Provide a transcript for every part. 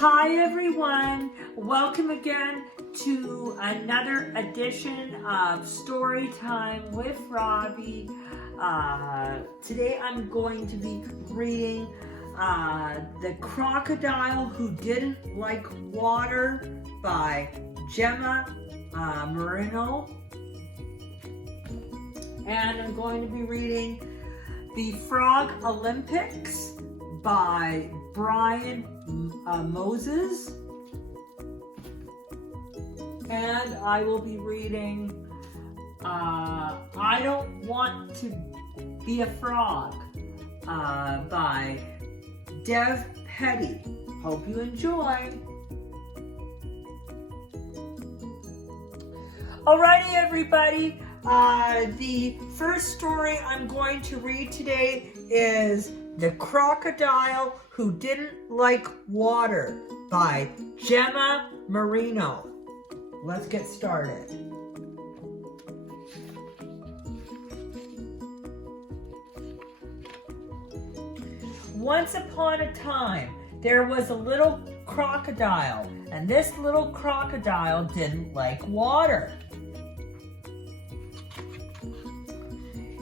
Hi everyone, welcome again to another edition of Storytime with Robbie. Today I'm going to be reading The Crocodile Who Didn't Like Water by Gemma Marino. And I'm going to be reading The Frog Olympics by Brian Moses, and I will be reading I Don't Want to Be a Frog by Dev Petty. Hope you enjoy. Alrighty everybody, the first story I'm going to read today is The Crocodile Who Didn't Like Water by Gemma Marino. Let's get started. Once upon a time, there was a little crocodile, and this little crocodile didn't like water.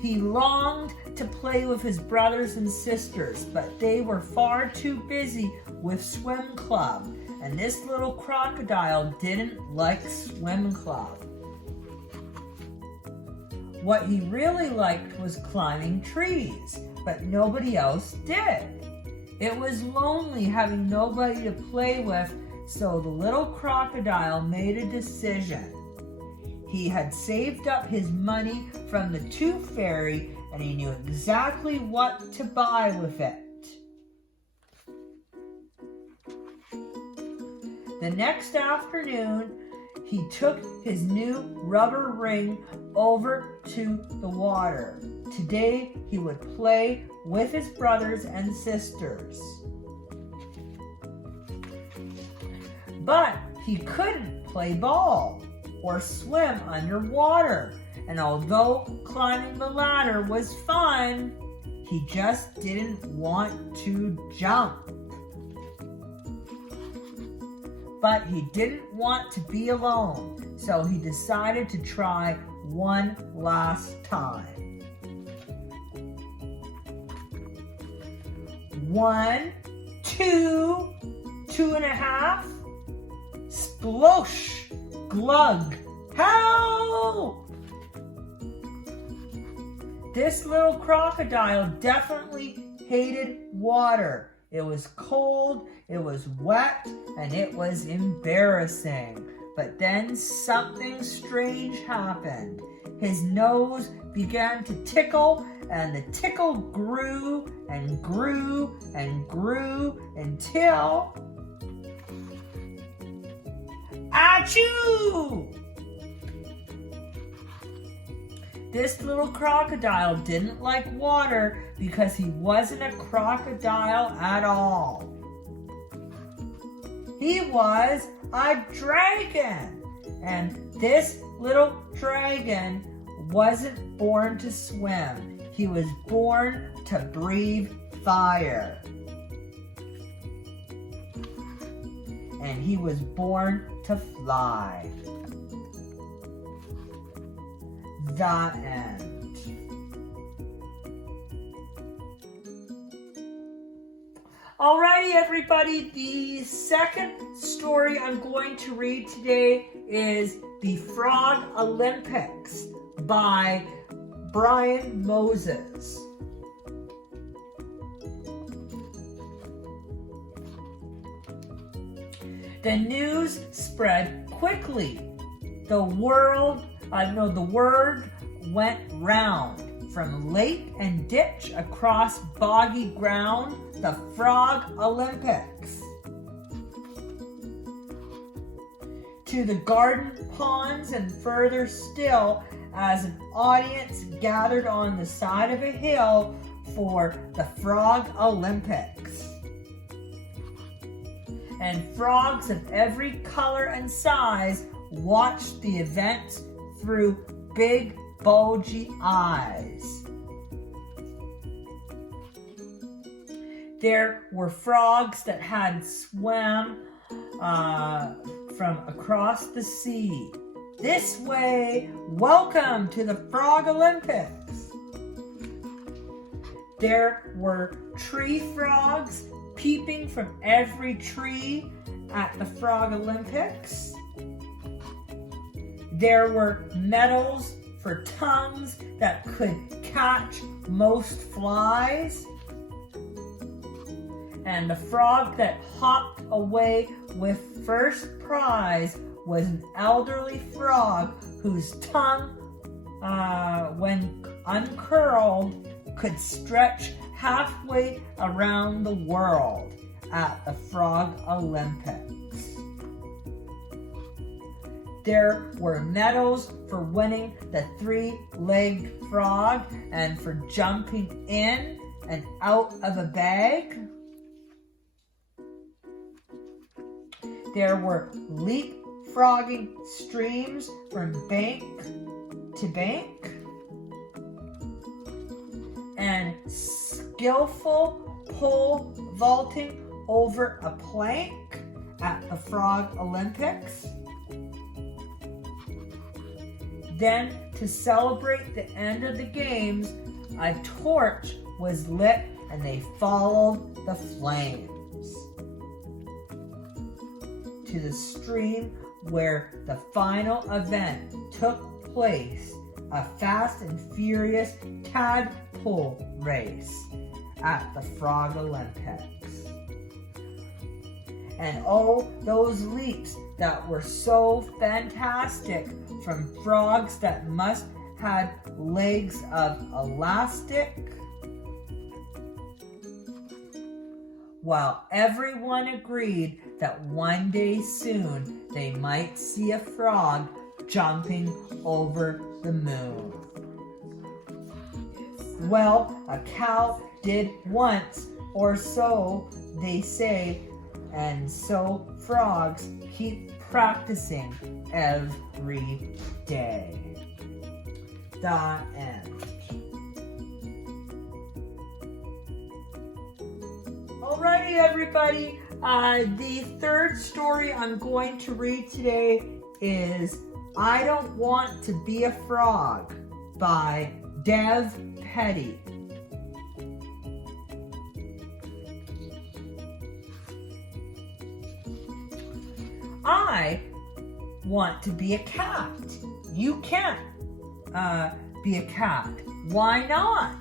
He longed to play with his brothers and sisters, but they were far too busy with swim club, and this little crocodile didn't like swim club. What he really liked was climbing trees, but nobody else did. It was lonely having nobody to play with, so the little crocodile made a decision. He had saved up his money from the Tooth Fairy, and he knew exactly what to buy with it. The next afternoon, he took his new rubber ring over to the water. Today, he would play with his brothers and sisters. But he couldn't play ball or swim underwater. And although climbing the ladder was fun, he just didn't want to jump. But he didn't want to be alone, so he decided to try one last time. 1, 2, 2.5, splosh, glug, help! This little crocodile definitely hated water. It was cold, it was wet, and it was embarrassing. But then something strange happened. His nose began to tickle, and the tickle grew and grew and grew until... Achoo! This little crocodile didn't like water because he wasn't a crocodile at all. He was a dragon, and this little dragon wasn't born to swim. He was born to breathe fire. And he was born to fly. The end. Alrighty, everybody, the second story I'm going to read today is The Frog Olympics by Brian Moses. The news spread quickly. The word went round from lake and ditch across boggy ground, the Frog Olympics. To the garden ponds and further still, as an audience gathered on the side of a hill for the Frog Olympics. And frogs of every color and size watched the events through big, bulgy eyes. There were frogs that had swam from across the sea. This way, welcome to the Frog Olympics. There were tree frogs peeping from every tree at the Frog Olympics. There were medals for tongues that could catch most flies. And the frog that hopped away with first prize was an elderly frog whose tongue, when uncurled, could stretch halfway around the world at the Frog Olympics. There were medals for winning the three-legged frog and for jumping in and out of a bag. There were leapfrogging streams from bank to bank and skillful pole vaulting over a plank at the Frog Olympics. Then, to celebrate the end of the games, a torch was lit and they followed the flames to the stream where the final event took place, a fast and furious tadpole race at the Frog Olympics. And oh, those leaps that were so fantastic from frogs that must have legs of elastic. While everyone agreed that one day soon they might see a frog jumping over the moon. Well, a cow did once, or so they say, and so frogs keep practicing every day. The end. Alrighty, everybody. The third story I'm going to read today is I Don't Want to Be a Frog by Dev Petty. I want to be a cat. You can't be a cat. Why not?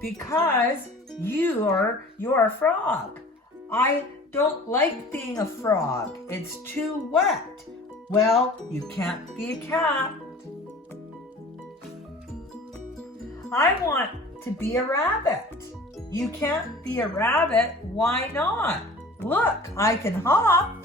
Because you're a frog. I don't like being a frog. It's too wet. Well, you can't be a cat. I want to be a rabbit. You can't be a rabbit. Why not? Look, I can hop.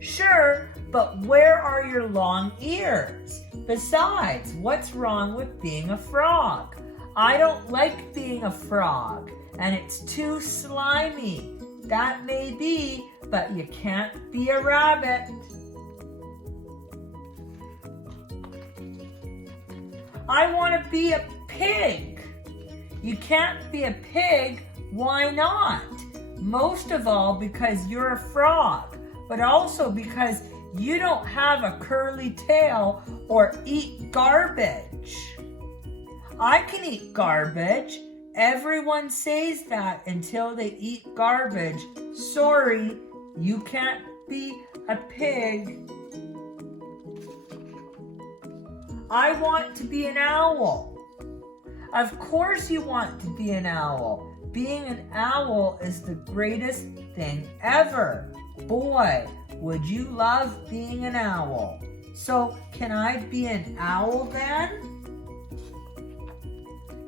Sure, but where are your long ears? Besides, what's wrong with being a frog? I don't like being a frog, and it's too slimy. That may be, but you can't be a rabbit. I want to be a pig. You can't be a pig. Why not? Most of all because you're a frog, but also because you don't have a curly tail or eat garbage. I can eat garbage. Everyone says that until they eat garbage. Sorry, you can't be a pig. I want to be an owl. Of course you want to be an owl. Being an owl is the greatest thing ever. Boy, would you love being an owl. So, can I be an owl then?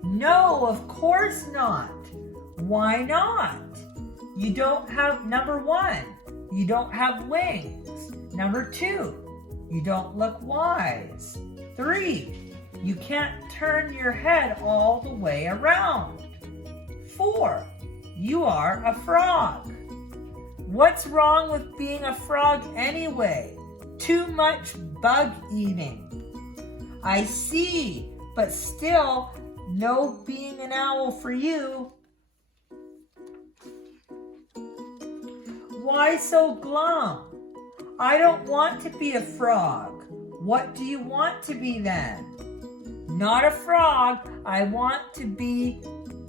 No, of course not. Why not? You don't have, number one, you don't have wings. Number two, you don't look wise. 3, you can't turn your head all the way around. 4, you are a frog. What's wrong with being a frog anyway? Too much bug eating. I see, but still, No being an owl for you. Why so glum? I don't want to be a frog. What do you want to be then? Not a frog. I want to be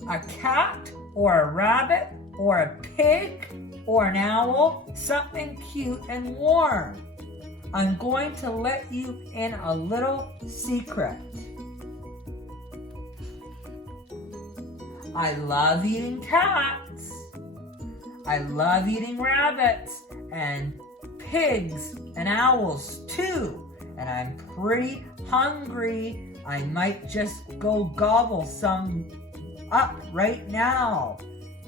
a cat or a rabbit or a pig or an owl, something cute and warm. I'm going to let you in a little secret. I love eating cats. I love eating rabbits and pigs and owls too. And I'm pretty hungry. I might just go gobble some up right now.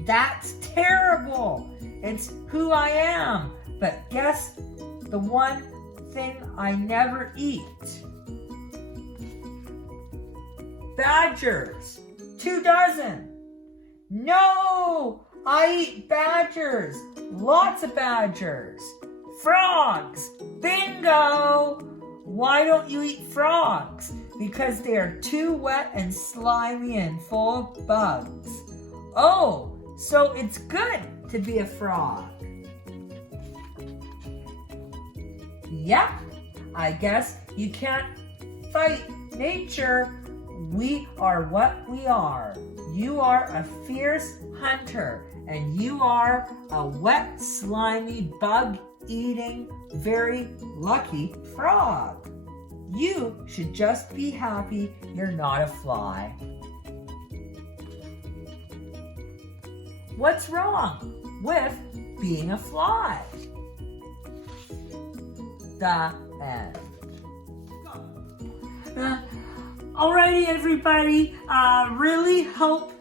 That's terrible. It's who I am. But guess the one thing I never eat. Badgers. 2 dozen. No, I eat badgers. Lots of badgers. Frogs. Bingo. Why don't you eat frogs? Because they are too wet and slimy and full of bugs. Oh, so it's good to be a frog. Yep, I guess you can't fight nature. We are what we are. You are a fierce hunter, and you are a wet, slimy, bug-eating, very lucky frog. You should just be happy you're not a fly. What's wrong with being a fly? The end. Alrighty, everybody. Really hope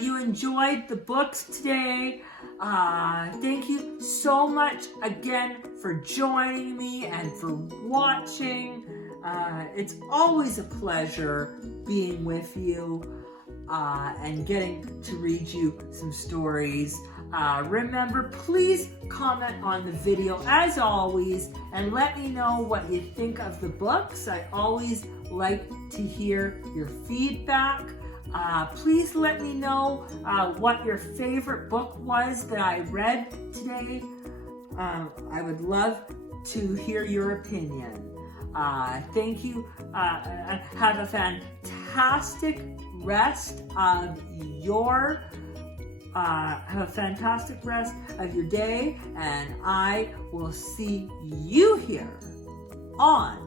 you enjoyed the books today. Thank you so much again for joining me and for watching. It's always a pleasure being with you and getting to read you some stories. Remember, please comment on the video as always and let me know what you think of the books. I always like to hear your feedback. Please let me know what your favorite book was that I read today. I would love to hear your opinion. Thank you. Have a fantastic rest of your day, and I will see you here on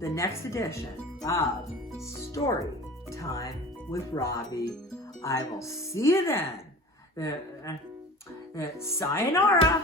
the next edition of Story Time with Robbie. I will see you then. Sayonara.